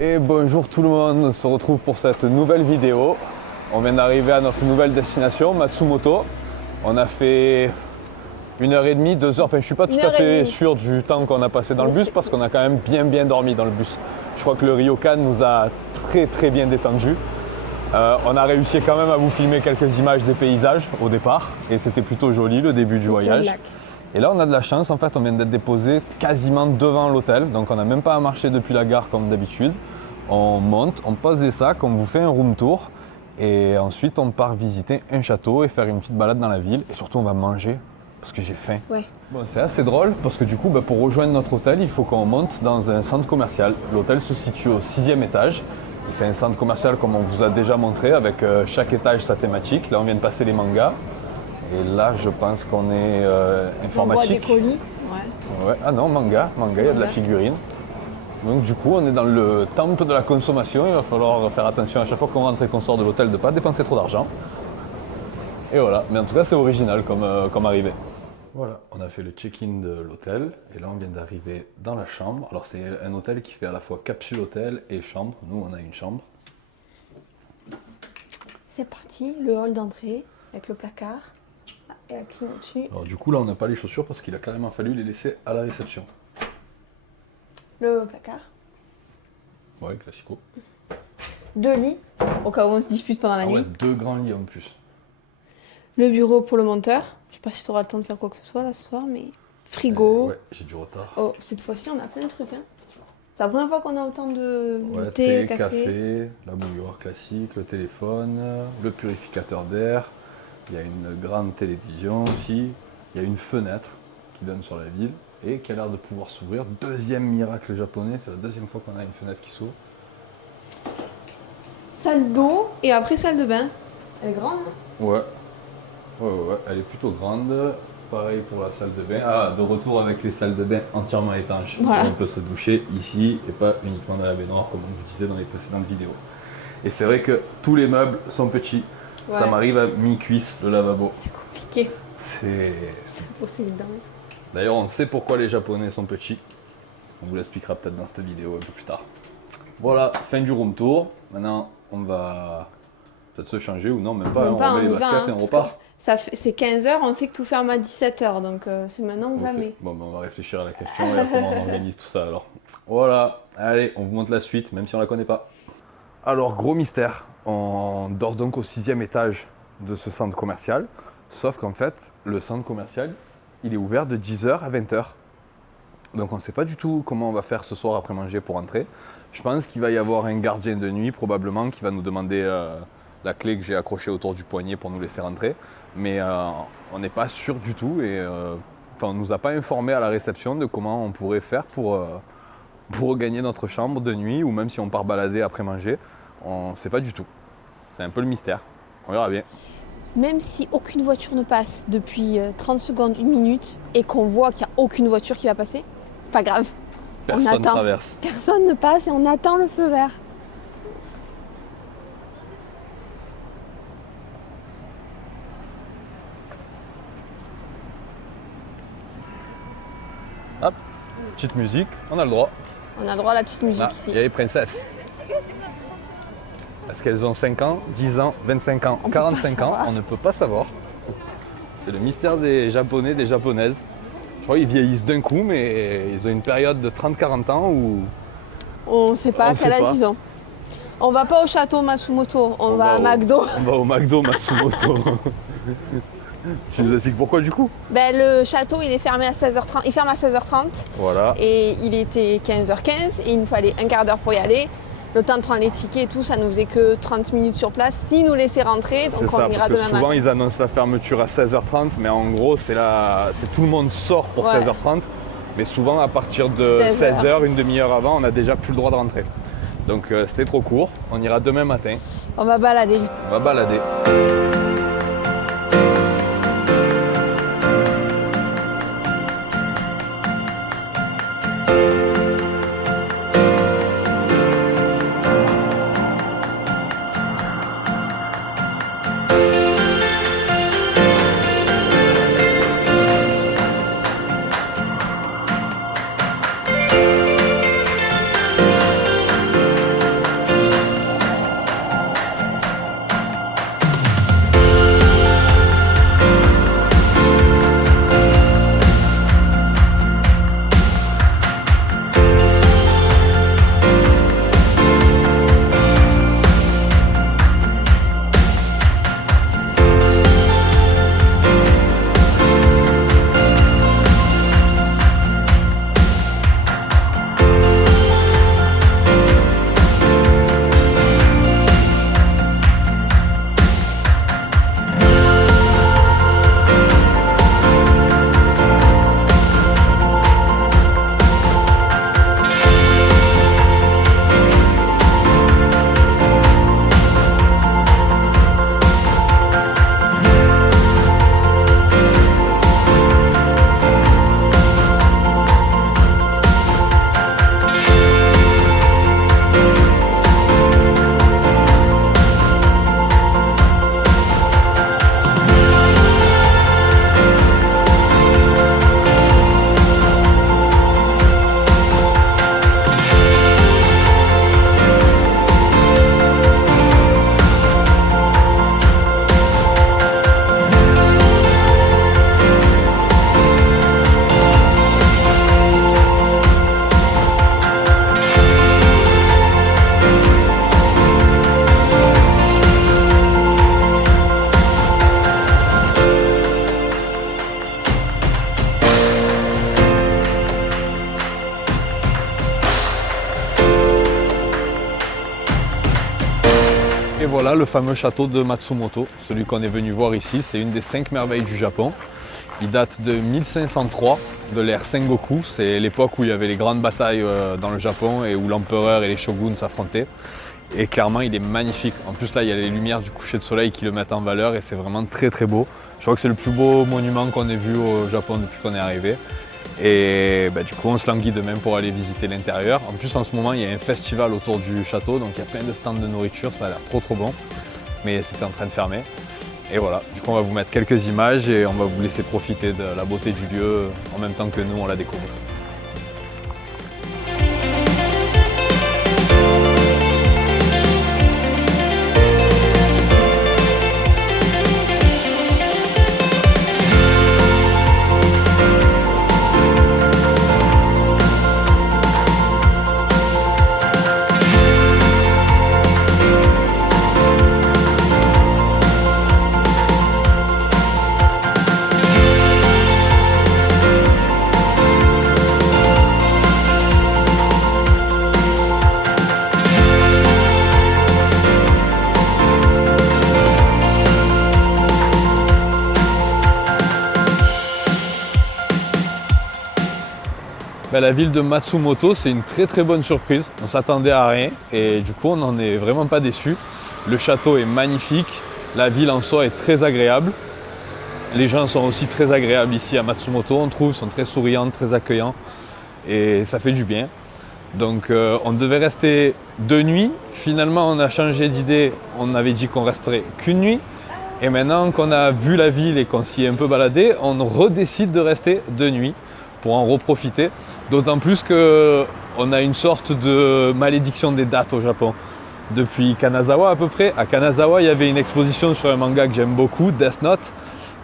Et bonjour tout le monde, on se retrouve pour cette nouvelle vidéo. On vient d'arriver à notre nouvelle destination, Matsumoto. On a fait 1h30, 2h, enfin je suis pas tout à fait sûr du temps qu'on a passé dans le bus parce qu'on a quand même bien dormi dans le bus. Je crois que le Ryokan nous a très bien détendus. On a réussi quand même à vous filmer quelques images des paysages au départ et c'était plutôt joli le début du voyage. Et là on a de la chance, en fait on vient d'être déposé quasiment devant l'hôtel, donc on n'a même pas à marcher depuis la gare comme d'habitude. On monte, on pose des sacs, on vous fait un room tour et ensuite on part visiter un château et faire une petite balade dans la ville et surtout on va manger parce que j'ai faim. Ouais. Bon, c'est assez drôle parce que du coup pour rejoindre notre hôtel il faut qu'on monte dans un centre commercial. L'hôtel se situe au 6e étage. C'est un centre commercial comme on vous a déjà montré avec chaque étage sa thématique. Là on vient de passer les mangas. Et là, je pense qu'on est informatique. On voit des colis. Ouais. Ah non, manga, il y a de la figurine. Donc du coup, on est dans le temple de la consommation. Il va falloir faire attention à chaque fois qu'on rentre et qu'on sort de l'hôtel de ne pas dépenser trop d'argent. Et voilà, mais en tout cas, c'est original comme arrivée. Voilà, on a fait le check-in de l'hôtel et là, on vient d'arriver dans la chambre. Alors, c'est un hôtel qui fait à la fois capsule hôtel et chambre. Nous, on a une chambre. C'est parti, le hall d'entrée avec le placard. Et la clim au-dessus. Alors du coup là on n'a pas les chaussures parce qu'il a carrément fallu les laisser à la réception. Le placard. Ouais, classico. 2 lits, au cas où on se dispute pendant la nuit. Ouais, 2 grands lits en plus. Le bureau pour le monteur. Je sais pas si tu auras le temps de faire quoi que ce soit là ce soir, mais frigo. Ouais, j'ai du retard. Oh, cette fois-ci on a plein de trucs. Hein. C'est la première fois qu'on a autant de Ouais, thé, café, la bouilloire classique, le téléphone, le purificateur d'air. Il y a une grande télévision aussi, il y a une fenêtre qui donne sur la ville et qui a l'air de pouvoir s'ouvrir. Deuxième miracle japonais, c'est la deuxième fois qu'on a une fenêtre qui s'ouvre. Salle d'eau et après salle de bain. Elle est grande. Ouais, elle est plutôt grande. Pareil pour la salle de bain. Ah, de retour avec les salles de bain entièrement étanches. Voilà. On peut se doucher ici et pas uniquement dans la baignoire comme on vous disait dans les précédentes vidéos. Et c'est vrai que tous les meubles sont petits. Ouais. Ça m'arrive à mi-cuisse le lavabo. C'est compliqué. C'est brosser les dents et tout. D'ailleurs, on sait pourquoi les Japonais sont petits. On vous l'expliquera peut-être dans cette vidéo un peu plus tard. Voilà, fin du room tour. Maintenant, on va peut-être se changer ou non, même pas. On met les baskets et on repart. C'est 15h, on sait que tout ferme à 17h, donc c'est maintenant ou jamais. Bon, on va réfléchir à la question et à comment on organise tout ça alors. Voilà, allez, on vous montre la suite, même si on la connaît pas. Alors, gros mystère, on dort donc au 6e étage de ce centre commercial, sauf qu'en fait, le centre commercial, il est ouvert de 10h à 20h. Donc on ne sait pas du tout comment on va faire ce soir après manger pour entrer. Je pense qu'il va y avoir un gardien de nuit probablement qui va nous demander la clé que j'ai accrochée autour du poignet pour nous laisser rentrer. Mais on n'est pas sûr du tout et on ne nous a pas informé à la réception de comment on pourrait faire pour regagner notre chambre de nuit ou même si on part balader après manger. On ne sait pas du tout. C'est un peu le mystère. On verra bien. Même si aucune voiture ne passe depuis 30 secondes, 1 minute et qu'on voit qu'il n'y a aucune voiture qui va passer, c'est pas grave. Personne on attend. Traverse. Personne ne passe et on attend le feu vert. Hop, petite musique, on a le droit. On a le droit à la petite musique ici. Il y a les princesses. Est-ce qu'elles ont 5 ans, 10 ans, 25 ans, 45 ans? On ne peut pas savoir. C'est le mystère des Japonais, des Japonaises. Je crois qu'ils vieillissent d'un coup, mais ils ont une période de 30-40 ans où... On ne sait pas quel âge ils ont. On va pas au château Matsumoto, on va à McDo. On va au McDo Matsumoto. Tu nous expliques pourquoi du coup? Le château il est fermé à 16h30. Il ferme à 16h30. Voilà. Et il était 15h15 et il nous fallait un quart d'heure pour y aller. Le temps de prendre les tickets et tout, ça nous faisait que 30 minutes sur place. S'ils nous laissaient rentrer, donc on ira demain matin. Souvent ils annoncent la fermeture à 16h30, mais en gros c'est tout le monde sort pour 16h30. Mais souvent à partir de 16h, une demi-heure avant, on n'a déjà plus le droit de rentrer. Donc c'était trop court, on ira demain matin. On va balader du coup. On va balader. voilà le fameux château de Matsumoto, celui qu'on est venu voir ici. C'est une des 5 merveilles du Japon. Il date de 1503, de l'ère Sengoku. C'est l'époque où il y avait les grandes batailles dans le Japon et où l'empereur et les shoguns s'affrontaient. Et clairement, il est magnifique. En plus, là, il y a les lumières du coucher de soleil qui le mettent en valeur et c'est vraiment très très beau. Je crois que c'est le plus beau monument qu'on ait vu au Japon depuis qu'on est arrivé. Et du coup, on se languit de même pour aller visiter l'intérieur. En plus, en ce moment, il y a un festival autour du château, donc il y a plein de stands de nourriture, ça a l'air trop bon. Mais c'était en train de fermer. Et voilà, du coup, on va vous mettre quelques images et on va vous laisser profiter de la beauté du lieu en même temps que nous, on la découvre. La ville de Matsumoto, c'est une très bonne surprise. On s'attendait à rien et du coup on n'en est vraiment pas déçu. Le château est magnifique, la ville en soi est très agréable. Les gens sont aussi très agréables ici à Matsumoto, on trouve, ils sont très souriants, très accueillants et ça fait du bien. Donc on devait rester 2 nuits. Finalement on a changé d'idée, on avait dit qu'on resterait qu'une nuit. Et maintenant qu'on a vu la ville et qu'on s'y est un peu baladé, on redécide de rester 2 nuits. Pour en reprofiter, d'autant plus qu'on a une sorte de malédiction des dates au Japon. Depuis Kanazawa à peu près, à Kanazawa il y avait une exposition sur un manga que j'aime beaucoup, Death Note,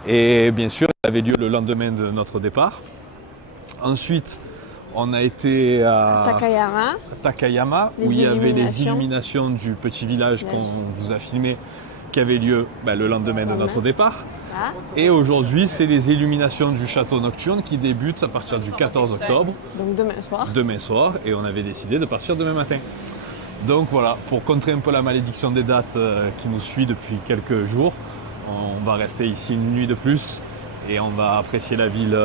et bien sûr il avait lieu le lendemain de notre départ. Ensuite on a été à Takayama où il y avait les illuminations du petit village qu'on vous a filmé qui avait lieu le lendemain de notre départ. Et aujourd'hui, c'est les illuminations du château nocturne qui débutent à partir du 14 octobre. Donc demain soir. Demain soir, et on avait décidé de partir demain matin. Donc voilà, pour contrer un peu la malédiction des dates qui nous suit depuis quelques jours, on va rester ici une nuit de plus et on va apprécier la ville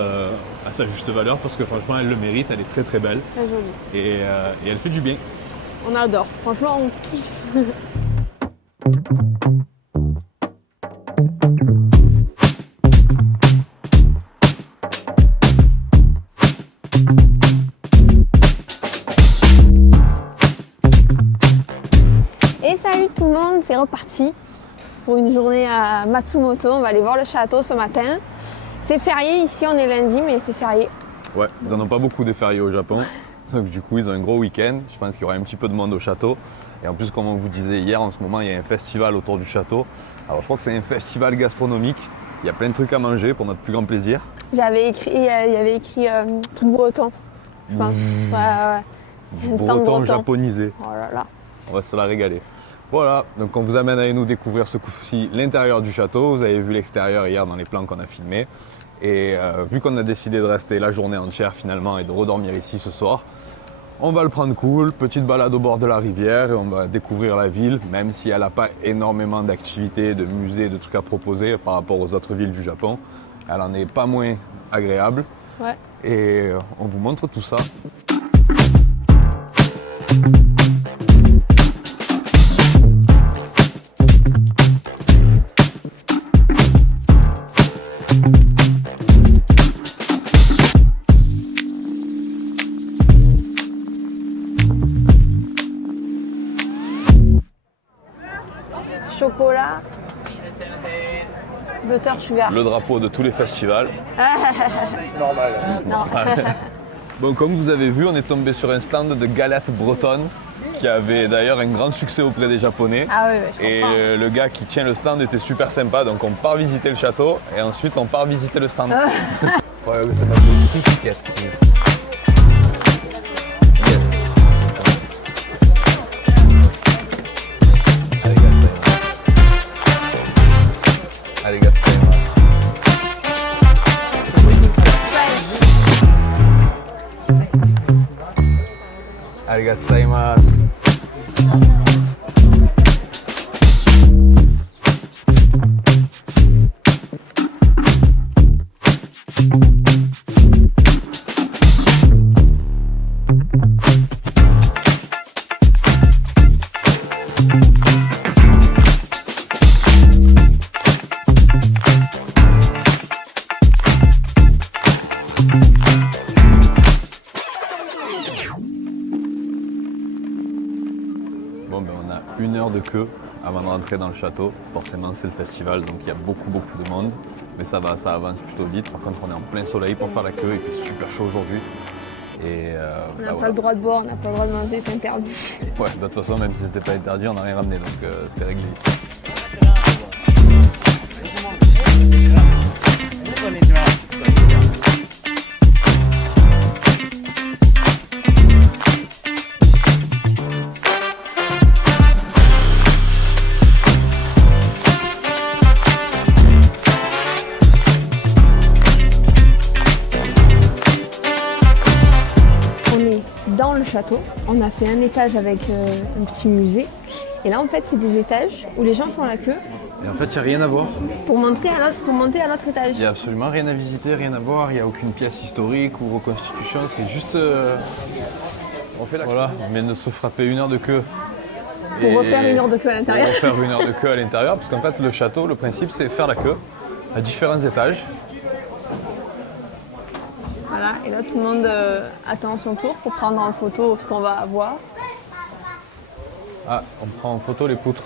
à sa juste valeur parce que franchement, elle le mérite, elle est très belle. Très jolie. Et elle fait du bien. On adore, franchement, on kiffe. C'est reparti pour une journée à Matsumoto. On va aller voir le château ce matin. C'est férié ici, on est lundi, mais c'est férié. Ouais, ils n'en ont pas beaucoup des fériés au Japon. Donc du coup, ils ont un gros week-end. Je pense qu'il y aura un petit peu de monde au château. Et en plus, comme on vous disait hier, en ce moment, il y a un festival autour du château. Alors je crois que c'est un festival gastronomique. Il y a plein de trucs à manger pour notre plus grand plaisir. Il y avait écrit truc breton, je pense. Du breton japonisé. Oh là là. On va se la régaler. Voilà, donc on vous amène à nous découvrir ce coup-ci l'intérieur du château. Vous avez vu l'extérieur hier dans les plans qu'on a filmés. Et vu qu'on a décidé de rester la journée entière finalement et de redormir ici ce soir, on va le prendre cool, petite balade au bord de la rivière et on va découvrir la ville, même si elle n'a pas énormément d'activités, de musées, de trucs à proposer par rapport aux autres villes du Japon. Elle en est pas moins agréable. Ouais. Et on vous montre tout ça. Chocolat, butter sugar. Le drapeau de tous les festivals. Normal. Bon, comme vous avez vu, on est tombé sur un stand de galettes bretonnes qui avait d'ailleurs un grand succès auprès des Japonais. Ah oui, je comprends. Et le gars qui tient le stand était super sympa, donc on part visiter le château et ensuite on part visiter le stand. Ouais, c'est pas Arigatou gozaimasu. queue avant de rentrer dans le château. Forcément, c'est le festival, donc il y a beaucoup de monde. Mais ça va, ça avance plutôt vite. Par contre, on est en plein soleil pour faire la queue. Il fait super chaud aujourd'hui. Et on n'a pas le droit de boire, on n'a pas le droit de manger, c'est interdit. Ouais, de toute façon, même si c'était pas interdit, on n'a rien ramené, donc c'était réglé. Dans le château, on a fait un étage avec un petit musée. Et là, en fait, c'est des étages où les gens font la queue. Et en fait, il n'y a rien à voir. Pour monter à l'autre étage. Il n'y a absolument rien à visiter, rien à voir. Il n'y a aucune pièce historique ou reconstitution. C'est juste. On fait la queue. Voilà, on vient de se frapper 1 heure de queue. Pour refaire 1 heure de queue à l'intérieur. Pour refaire 1 heure de queue à l'intérieur. Parce qu'en fait, le château, le principe, c'est faire la queue à différents étages. Voilà, et là tout le monde attend son tour pour prendre en photo ce qu'on va voir. Ah, on prend en photo les poutres.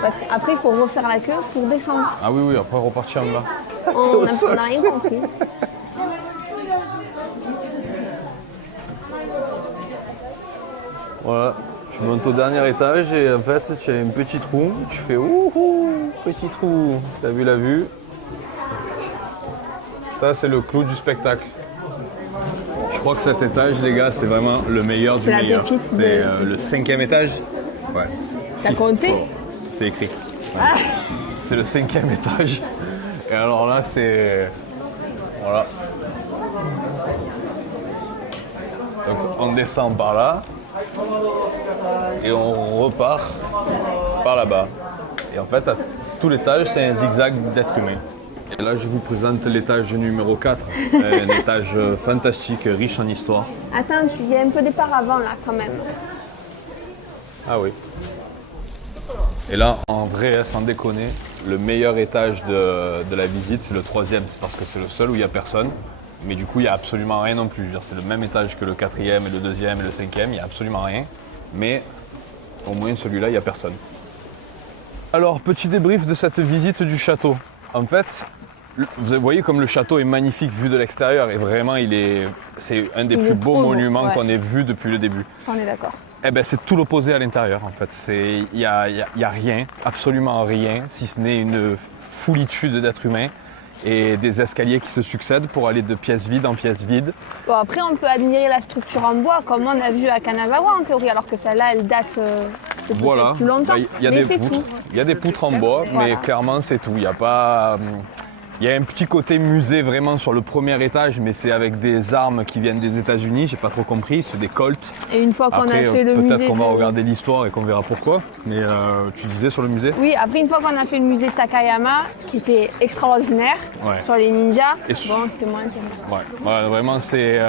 Parce qu'après il faut refaire la queue pour descendre. Ah oui, après repartir en bas. On n'a rien compris. Voilà, tu montes au dernier étage et en fait tu as un petit trou. Tu fais ouhou, petit trou. T'as vu la vue? Ça, c'est le clou du spectacle. Je crois que cet étage, les gars, c'est vraiment le meilleur du meilleur. C'est le 5e étage. Ouais. T'as compté? C'est écrit. Ouais. Ah. C'est le 5e étage. Et alors là, c'est... Voilà. Donc, on descend par là. Et on repart par là-bas. Et en fait, à tout l'étage, c'est un zigzag d'êtres humains. Et là, je vous présente l'étage numéro 4, un étage fantastique, riche en histoire. Attends, il y a un peu départ avant là quand même. Ah oui. Et là, en vrai, sans déconner, le meilleur étage de la visite, c'est le 3e. C'est parce que c'est le seul où il n'y a personne. Mais du coup, il n'y a absolument rien non plus. C'est le même étage que le 4e et le 2e et le 5e. Il n'y a absolument rien. Mais au moins, celui-là, il n'y a personne. Alors, petit débrief de cette visite du château. En fait, vous voyez comme le château est magnifique vu de l'extérieur et vraiment c'est un des plus beaux monuments qu'on ait vu depuis le début. On est d'accord. Eh ben, c'est tout l'opposé à l'intérieur en fait. Il y a rien, absolument rien, si ce n'est une foulitude d'êtres humains et des escaliers qui se succèdent pour aller de pièce vide en pièce vide. Bon, après, on peut admirer la structure en bois comme on a vu à Kanazawa en théorie, alors que celle-là, elle date de peut-être plus longtemps. Il y a des poutres. Il y a des poutres en bois, mais clairement c'est tout. Il y a pas... Il y a un petit côté musée vraiment sur le premier étage, mais c'est avec des armes qui viennent des États-Unis, j'ai pas trop compris, c'est des Colts. Et une fois qu'on a fait le musée... Peut-être qu'on va regarder l'histoire et qu'on verra pourquoi, mais tu disais sur le musée? Oui, après une fois qu'on a fait le musée Takayama, qui était extraordinaire, sur les ninjas, c'était moins intéressant. Ouais, vraiment c'est...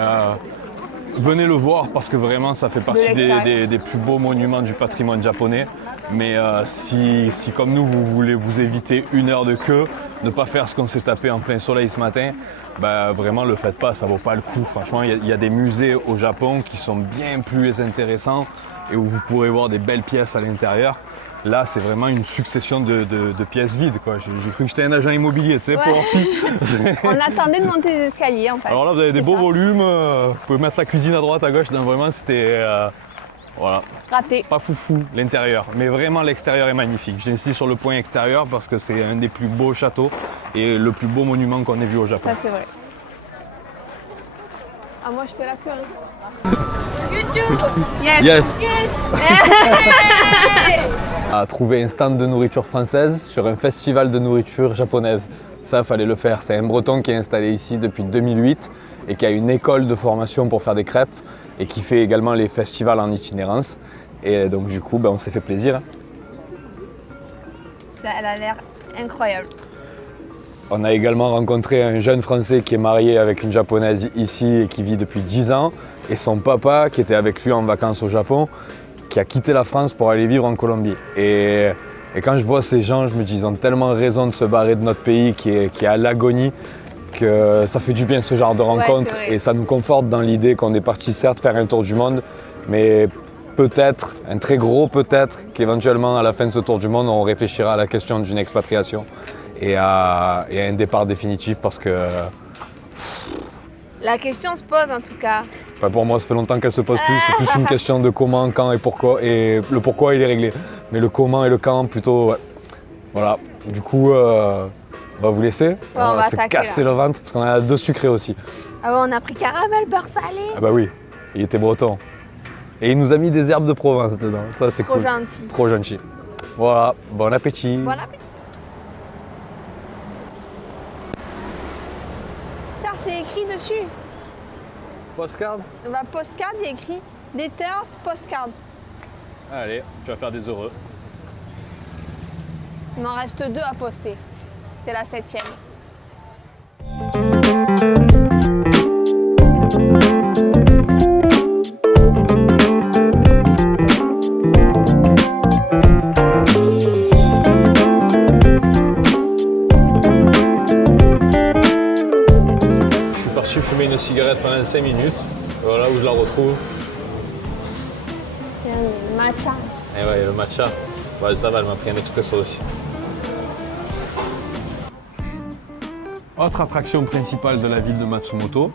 venez le voir parce que vraiment ça fait partie des plus beaux monuments du patrimoine japonais. Mais si comme nous vous voulez vous éviter 1 heure de queue, ne pas faire ce qu'on s'est tapé en plein soleil ce matin, vraiment le faites pas, ça vaut pas le coup. Franchement, il y a des musées au Japon qui sont bien plus intéressants et où vous pourrez voir des belles pièces à l'intérieur. Là, c'est vraiment une succession de pièces vides, quoi. J'ai cru que j'étais un agent immobilier, tu sais, pour Orpi. On attendait de monter les escaliers, en fait. Alors là, vous avez des beaux volumes, vous pouvez mettre la cuisine à droite, à gauche, donc vraiment, c'était... Voilà. Raté. Pas foufou l'intérieur, mais vraiment l'extérieur est magnifique. J'insiste sur le point extérieur parce que c'est un des plus beaux châteaux et le plus beau monument qu'on ait vu au Japon. Ça c'est vrai. Ah moi je fais la queue. YouTube. Yes. Hey. À trouver un stand de nourriture française sur un festival de nourriture japonaise. Ça, fallait le faire. C'est un Breton qui est installé ici depuis 2008 et qui a une école de formation pour faire des crêpes et qui fait également les festivals en itinérance. Et donc du coup, on s'est fait plaisir. Ça a l'air incroyable. On a également rencontré un jeune Français qui est marié avec une Japonaise ici et qui vit depuis 10 ans. Et son papa, qui était avec lui en vacances au Japon, qui a quitté la France pour aller vivre en Colombie. Et quand je vois ces gens, je me dis ils ont tellement raison de se barrer de notre pays qui est à l'agonie, que ça fait du bien ce genre de rencontre et ça nous conforte dans l'idée qu'on est parti certes faire un tour du monde, mais peut-être, un très gros peut-être, qu'éventuellement à la fin de ce tour du monde, on réfléchira à la question d'une expatriation et à un départ définitif parce que La question se pose en tout cas. pour moi, ça fait longtemps qu'elle se pose plus. C'est plus une question de comment, quand et pourquoi. Et le pourquoi, il est réglé. Mais le comment et le quand, plutôt, ouais. Voilà. Du coup, on va vous laisser. On va se attaquer, casser là. le ventre parce qu'on a 2 sucrés aussi. Ah ouais, on a pris caramel beurre salé. Ah bah oui, il était breton. Et il nous a mis des herbes de Provence dedans. Ça, c'est Trop cool. gentil. Trop gentil. Voilà, bon appétit. Bon appétit. Putain, c'est écrit dessus. Postcard. Bah, postcard, il y a écrit Letters Postcards. Allez, tu vas faire des heureux. Il m'en reste 2 à poster. C'est la 7e. Je suis parti fumer une cigarette pendant 5 minutes. Voilà où je la retrouve. Il y a un matcha. Et ouais, le matcha. Ouais, ça va, elle m'a pris un expresso aussi. Autre attraction principale de la ville de Matsumoto,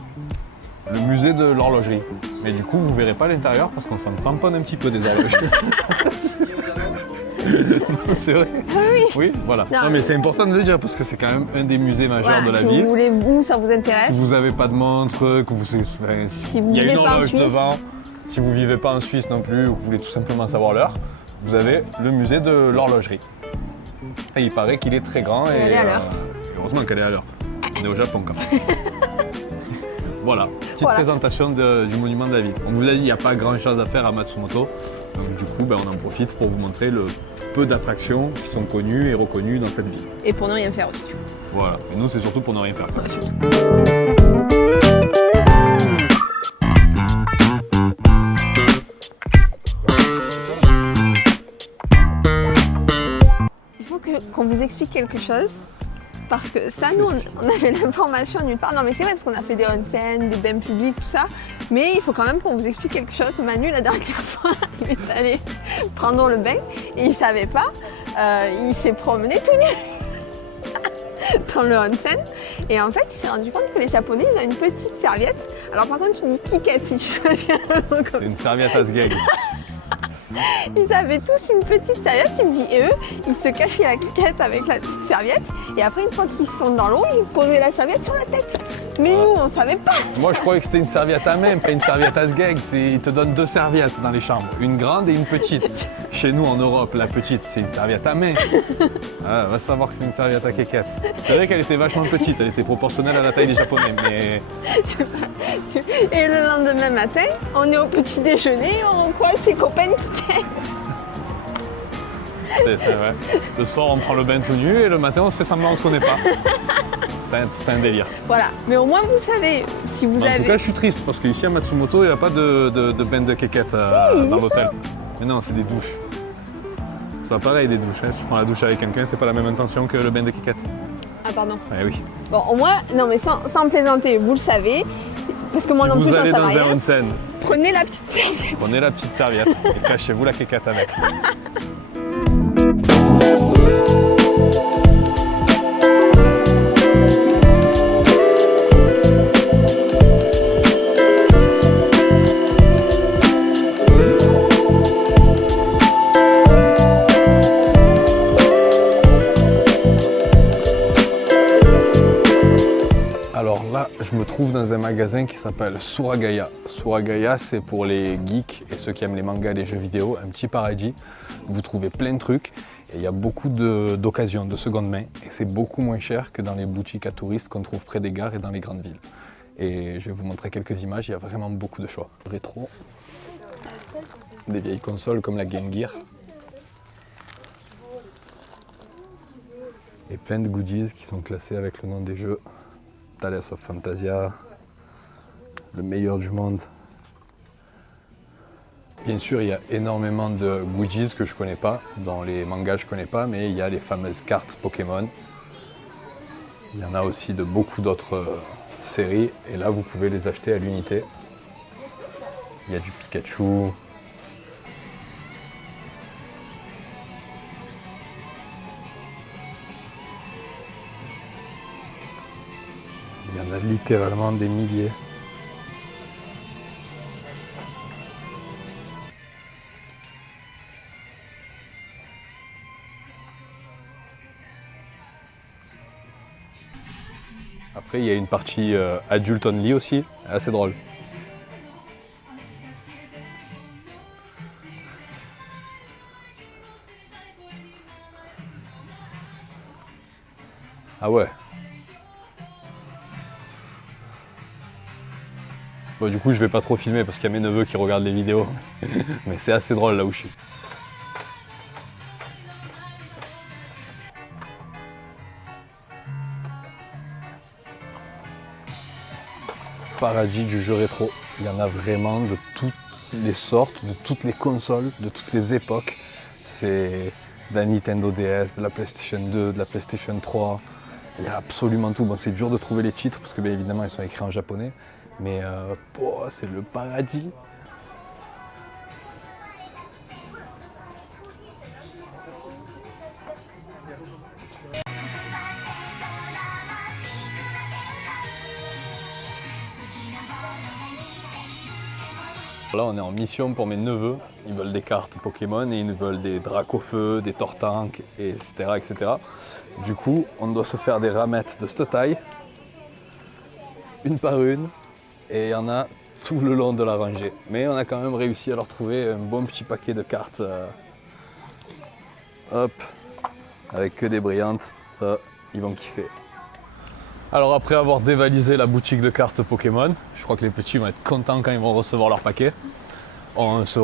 le musée de l'horlogerie. Mais du coup, vous verrez pas l'intérieur parce qu'on s'en tamponne un petit peu des horloges. C'est vrai. Oui. Oui, voilà. Non, Non, mais c'est important de le dire parce que c'est quand même un des musées majeurs de la si ville. vous voulez, vous, ça vous intéresse. Si vous n'avez pas de montre, que vous, Si vous il y a vivez une pas en horloge Suisse. devant, si vous vivez pas en Suisse non plus ou que vous voulez tout simplement savoir l'heure, vous avez le musée de l'horlogerie. Et il paraît qu'il est très grand et elle est à l'heure. heureusement qu'elle est à l'heure. On est au Japon quand même. Voilà, petite Voilà. présentation du monument de la ville. On vous l'a dit, il n'y a pas grand chose à faire à Matsumoto. Donc du coup, on en profite pour vous montrer le peu d'attractions qui sont connues et reconnues dans cette ville. Et pour ne rien faire aussi. Voilà, et nous c'est surtout pour ne rien faire. Ouais, surtout. Il faut qu'on vous explique quelque chose. Parce que ça, nous, on avait l'information nulle part. Non, mais c'est vrai, parce qu'on a fait des onsen, des bains publics, tout ça. Mais il faut quand même qu'on vous explique quelque chose. Manu, la dernière fois, il est allé prendre le bain et il savait pas. Il s'est promené tout nu dans le onsen. Et en fait, il s'est rendu compte que les Japonais, ils ont une petite serviette. Alors par contre, tu dis Kikette si tu choisis un mot comme C'est une serviette à sgeg. Ils avaient tous une petite serviette, il me dit, et eux, ils se cachaient la cliquette avec la petite serviette, et après, une fois qu'ils sont dans l'eau, ils posaient la serviette sur la tête. Mais nous, on savait pas. Moi, je croyais que c'était une serviette à main, pas une serviette à sgeg. Ils te donnent 2 serviettes dans les chambres, une grande et une petite. Chez nous, en Europe, la petite, c'est une serviette à main. Ah, va savoir que c'est une serviette à quéquette. C'est vrai qu'elle était vachement petite, elle était proportionnelle à la taille des Japonais, mais Et le lendemain matin, on est au petit déjeuner, on croise ses copains Kikette. c'est vrai. Le soir, on prend le bain tout nu et le matin, on se fait semblant, on se connaît pas. C'est un délire. Voilà, mais au moins vous savez, si vous En avez... tout cas, je suis triste parce qu'ici à Matsumoto, il n'y a pas de bain de quéquette dans l'hôtel. Mais non, c'est des douches. C'est pas pareil des douches. Hein. Si tu prends la douche avec quelqu'un, c'est pas la même intention que le bain de quéquette. Ah pardon. Eh oui. Bon, au moins, non mais sans plaisanter, vous le savez, parce que moi Si non plus vous j'en allez sais dans un rien, onsen, prenez la petite serviette. prenez la petite serviette et cachez-vous la quéquette avec. Alors là, je me trouve dans un magasin qui s'appelle Suragaya. Suragaya, c'est pour les geeks et ceux qui aiment les mangas et les jeux vidéo, un petit paradis. Vous trouvez plein de trucs et il y a beaucoup d'occasions, de seconde main. Et c'est beaucoup moins cher que dans les boutiques à touristes qu'on trouve près des gares et dans les grandes villes. Et je vais vous montrer quelques images, il y a vraiment beaucoup de choix. Rétro, des vieilles consoles comme la Game Gear. Et plein de goodies qui sont classés avec le nom des jeux. Tales of Fantasia, le meilleur du monde. Bien sûr, il y a énormément de goodies que je connais pas, dans les mangas je connais pas, mais il y a les fameuses cartes Pokémon. Il y en a aussi de beaucoup d'autres séries, et là vous pouvez les acheter à l'unité. Il y a du Pikachu, Il y en a littéralement des milliers. Après, il y a une partie adulte only aussi, assez drôle. Ah ouais. Bon, du coup, je vais pas trop filmer parce qu'il y a mes neveux qui regardent les vidéos. Mais c'est assez drôle là où je suis. Paradis du jeu rétro. Il y en a vraiment de toutes les sortes, de toutes les consoles, de toutes les époques. C'est de la Nintendo DS, de la PlayStation 2, de la PlayStation 3. Il y a absolument tout. Bon, c'est dur de trouver les titres parce que bien évidemment ils sont écrits en japonais. Mais c'est le paradis. Là, on est en mission pour mes neveux. Ils veulent des cartes Pokémon et ils veulent des Dracofeu, des Tortank, etc., etc. Du coup, on doit se faire des ramettes de cette taille, une par une, et il y en a tout le long de la rangée. Mais on a quand même réussi à leur trouver un bon petit paquet de cartes. Hop, avec que des brillantes. Ça, ils vont kiffer. Alors après avoir dévalisé la boutique de cartes Pokémon, je crois que les petits vont être contents quand ils vont recevoir leur paquet. On se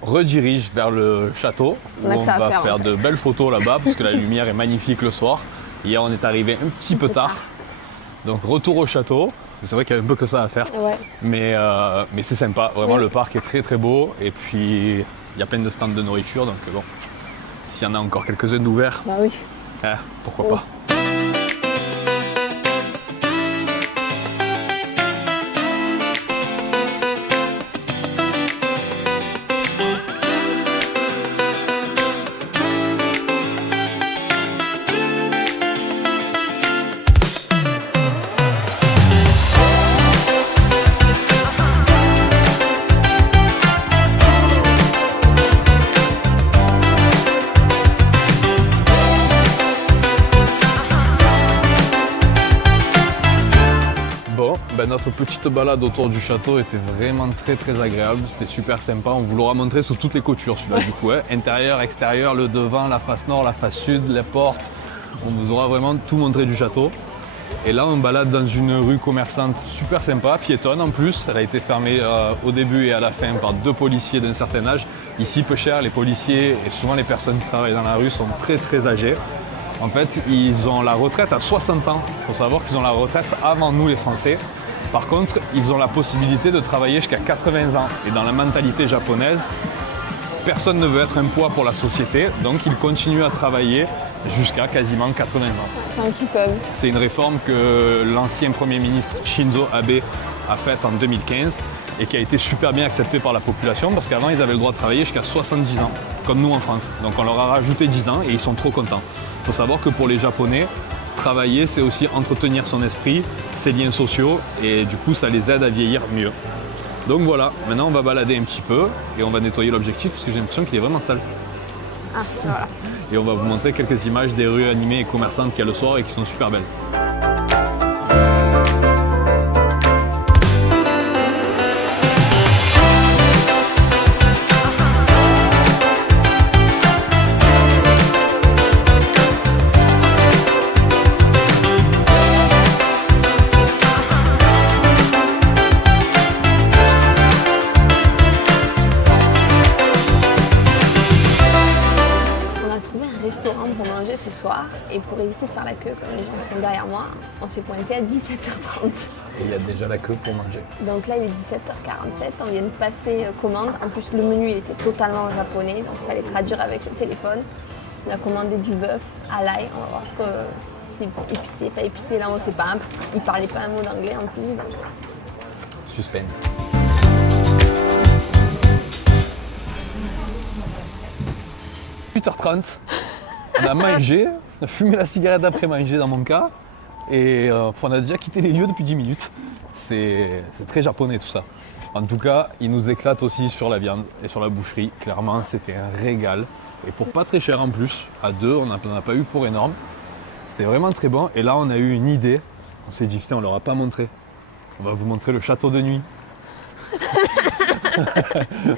redirige vers le château où on va faire de belles photos là-bas parce que la lumière est magnifique le soir. Hier on est arrivé un petit peu tard, donc retour au château. C'est vrai qu'il y a un peu que ça à faire, Ouais. mais c'est sympa. Vraiment Oui. le parc est très très beau et puis il y a plein de stands de nourriture donc bon, s'il y en a encore quelques-uns d'ouverts, Bah oui. pourquoi Oui. pas. Notre petite balade autour du château était vraiment très très agréable, c'était super sympa, on vous l'aura montré sous toutes les coutures celui-là du coup, intérieur, extérieur, le devant, la face nord, la face sud, les portes, on vous aura vraiment tout montré du château. Et là on balade dans une rue commerçante super sympa, piétonne en plus, elle a été fermée au début et à la fin par 2 policiers d'un certain âge. Ici peu cher, les policiers et souvent les personnes qui travaillent dans la rue sont très très âgées. En fait ils ont la retraite à 60 ans, il faut savoir qu'ils ont la retraite avant nous les Français. Par contre, ils ont la possibilité de travailler jusqu'à 80 ans. Et dans la mentalité japonaise, personne ne veut être un poids pour la société, donc ils continuent à travailler jusqu'à quasiment 80 ans. Tant qu'ils peuvent. C'est une réforme que l'ancien Premier ministre Shinzo Abe a faite en 2015 et qui a été super bien acceptée par la population parce qu'avant, ils avaient le droit de travailler jusqu'à 70 ans, comme nous en France. Donc on leur a rajouté 10 ans et ils sont trop contents. Il faut savoir que pour les Japonais, travailler, c'est aussi entretenir son esprit, ses liens sociaux et du coup ça les aide à vieillir mieux. Donc voilà, maintenant on va balader un petit peu et on va nettoyer l'objectif parce que j'ai l'impression qu'il est vraiment sale. Ah, voilà. Et on va vous montrer quelques images des rues animées et commerçantes qu'il y a le soir et qui sont super belles. Ce soir et pour éviter de faire la queue comme les gens qui sont derrière moi, on s'est pointé à 17h30. Et il y a déjà la queue pour manger. Donc là il est 17h47, on vient de passer commande. En plus le menu il était totalement japonais, donc il fallait traduire avec le téléphone. On a commandé du bœuf à l'ail, on va voir ce que c'est bon, épicé, pas épicé, là on sait pas, parce qu'il parlait pas un mot d'anglais en plus. Donc... Suspense. « 8h30, on a mangé, on a fumé la cigarette après manger dans mon cas, Et on a déjà quitté les lieux depuis 10 minutes. C'est très japonais tout ça. En tout cas, ils nous éclatent aussi sur la viande et sur la boucherie. Clairement, c'était un régal. Et pour pas très cher en plus, à 2, on n'en a pas eu pour énorme. C'était vraiment très bon. Et là, on a eu une idée. On s'est dit, putain, on leur a pas montré. On va vous montrer le château de nuit.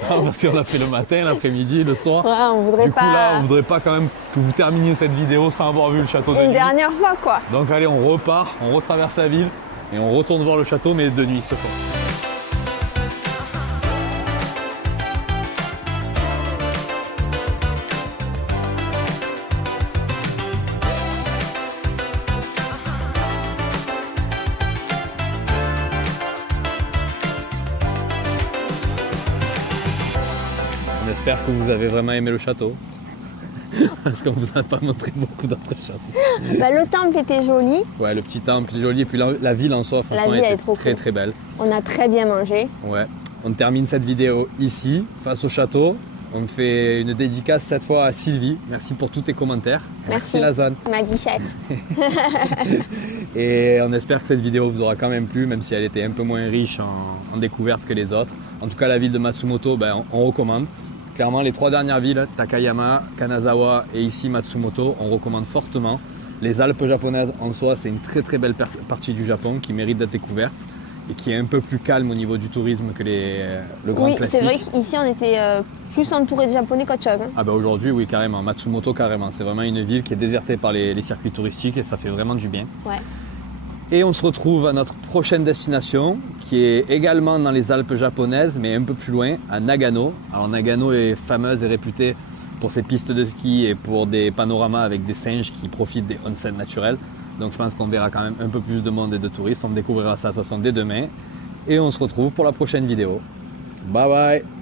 Parce qu'on l'a fait le matin, l'après-midi, le soir. Ouais, on voudrait du coup, pas. là, on voudrait pas quand même que vous terminiez cette vidéo sans avoir vu le château de nuit. Une dernière fois, quoi. Donc allez, on repart, on retraverse la ville et on retourne voir le château, mais de nuit cette fois. On espère que vous avez vraiment aimé le château. Parce qu'on vous a pas montré beaucoup d'autres choses. Bah, le temple était joli. Ouais, le petit temple est joli et puis la ville en soi, franchement, ville, elle est était trop très cool. très belle. On a très bien mangé. Ouais. On termine cette vidéo ici, face au château. On fait une dédicace cette fois à Sylvie. Merci pour tous tes commentaires. Merci. la zone. Ma guichette. Et on espère que cette vidéo vous aura quand même plu, même si elle était un peu moins riche en découvertes que les autres. En tout cas, la ville de Matsumoto, on recommande. Clairement, les 3 dernières villes, Takayama, Kanazawa et ici Matsumoto, on recommande fortement. Les Alpes japonaises en soi, c'est une très très belle partie du Japon qui mérite d'être découverte et qui est un peu plus calme au niveau du tourisme que le grand Oui, classique. c'est vrai qu'ici on était plus entouré de japonais qu'autre chose. Hein. Ah bah aujourd'hui, oui, carrément. Matsumoto, carrément. C'est vraiment une ville qui est désertée par les circuits touristiques et ça fait vraiment du bien. Ouais. Et on se retrouve à notre prochaine destination, qui est également dans les Alpes japonaises, mais un peu plus loin, à Nagano. Alors Nagano est fameuse et réputée pour ses pistes de ski et pour des panoramas avec des singes qui profitent des onsen naturels. Donc je pense qu'on verra quand même un peu plus de monde et de touristes. On découvrira ça de toute façon dès demain. Et on se retrouve pour la prochaine vidéo. Bye bye!